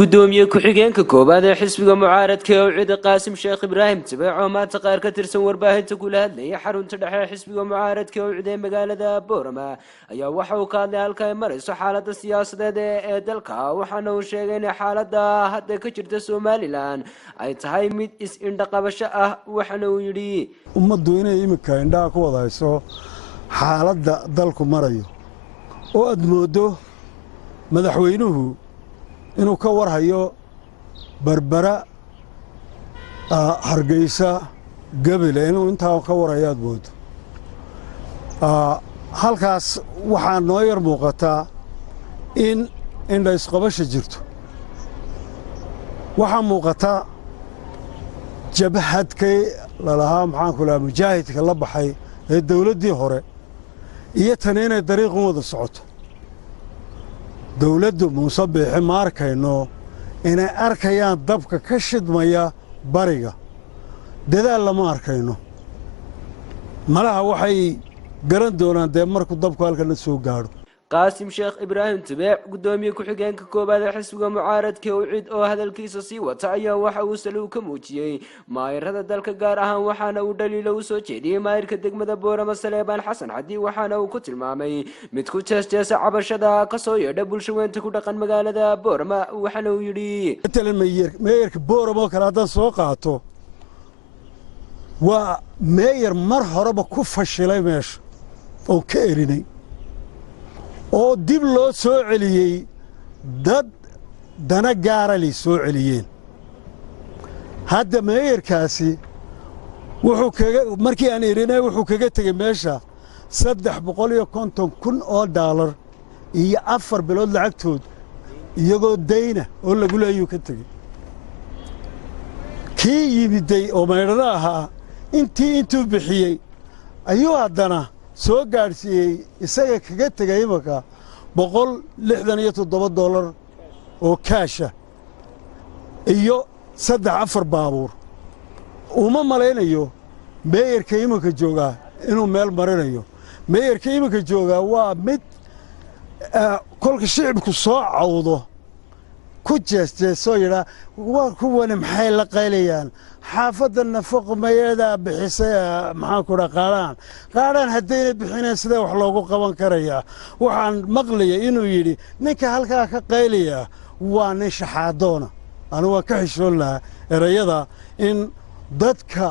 gudoomiye ku-xigeenka koobaad ee xisbiga mucaaradka ee ucida qaasim sheekh ibraahim tabeec oo maanta qaar ka tirsan warbaahinta kula hadlayay xarunta dhexe ee xisbiga mucaaradka ee ucida ee magaalada boorama ayaa waxa uu ka hadlay halka ay marayso xaalada siyaasadeed ee dalka waxaana uu sheegay in xaalada hadda ka jirta somalilan ay tahay mid is-indhaqabasho ah waxaana uu yidhi ummaddu inay imika indhaha ku wadayso xaaladda dalku marayo oo aad moodo madaxweynuhu inuu ka warhayo barbara hargeysa gabile inuu intaa ka warhayo aad moodo halkaas waxaa noo yar muuqataa in indha isqabasha jirto waxaa muuqata jabhadkay lalahaa maxaanku lahaa mujaahidka la baxay ee dawladdii hore iyo tani inay dariiqun wada socoto dawladdu muuse biixi ma arkayno inay arkayaan dabka ka shidmaya bariga dadaal lama arkayno malaha waxay garan doonaan dee markuu dabku halkana soo gaadho qaasim sheekh ibraahim tabeec gudoomiye ku-xigeenka koobaad ee xisbiga mucaaradka ucid oo hadalkiisa sii wata ayaa waxa uu saliw ka muujiyey maayirada dalka gaar ahaan waxaana uu dhaliilo u soo jeediyey maayirka degmada boorama saleebaan xasan xadi waxaana uu ku tilmaamay mid ku jeesjeesa cabashada kasoo yeedha bulsho weynta ku dhaqan magaalada boorama waxaana uu yidhi meeyarka boorama oo kale haddaan soo qaato waa meeyar mar horeba ku fashilay meesha oo ka erinay oo dib loo soo celiyey dad dana gaara lay soo celiyeen hadda meeyarkaasi markii aan erinay wuxuu kaga tegey meesha $350,000 iyo 4 bilood lacagtood iyagoo dayna oo lagu leeyuu ka tegey kii yimiday oo maydhada ahaa intuu bixiyey ayuu haddana soo gaadhsiiyey isaga kaga tegay imaka $167 oo kaasha iyo 3-4 baabuur uma malaynayo meeyarka iminka joogaa inuu meel marinayo meeyarka iminka joogaa waa mid kolka shicibku soo cawdo ku jeesjeesoo yidhaa waa kuwani maxay la qaylayaan xaafadda nafaqo mayadaa bixisay maxaanku dhaa qaadhaan haddayna bixineen sidee wax loogu qaban karayaa waxaan maqlayay inuu yidhi ninka halkaa ka qaylayaa waa nin shaxaadoona anigu waan ka xishoon lahaa erayada in dadka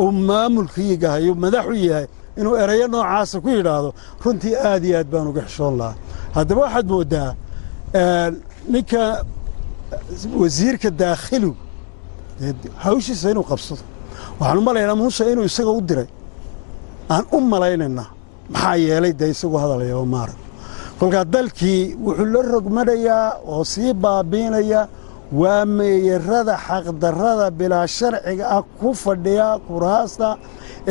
uu maamulkiiga hayo madax u yahay inuu erayo noocaasa ku yidhaahdo runtii aad iyo aad baan uga xishoon lahaa haddaba waxaad mooddaa ninka wasiirka daakhiligu hawshiisa inuu qabsado waxaan u malaynaa muuse inuu isaga u diray aan u malaynayna maxaa yeelay dee isagu hadalaya oo maarag kolkaa dalkii wuxuu la rogmanayaa oo sii baabiinaya waa meeyarada xaqdarrada bilaa sharciga ah ku fadhiya kuraasta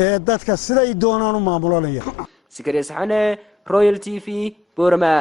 ee dadka siday doonaan u maamulanaya sikariye saxane royal TV boorama.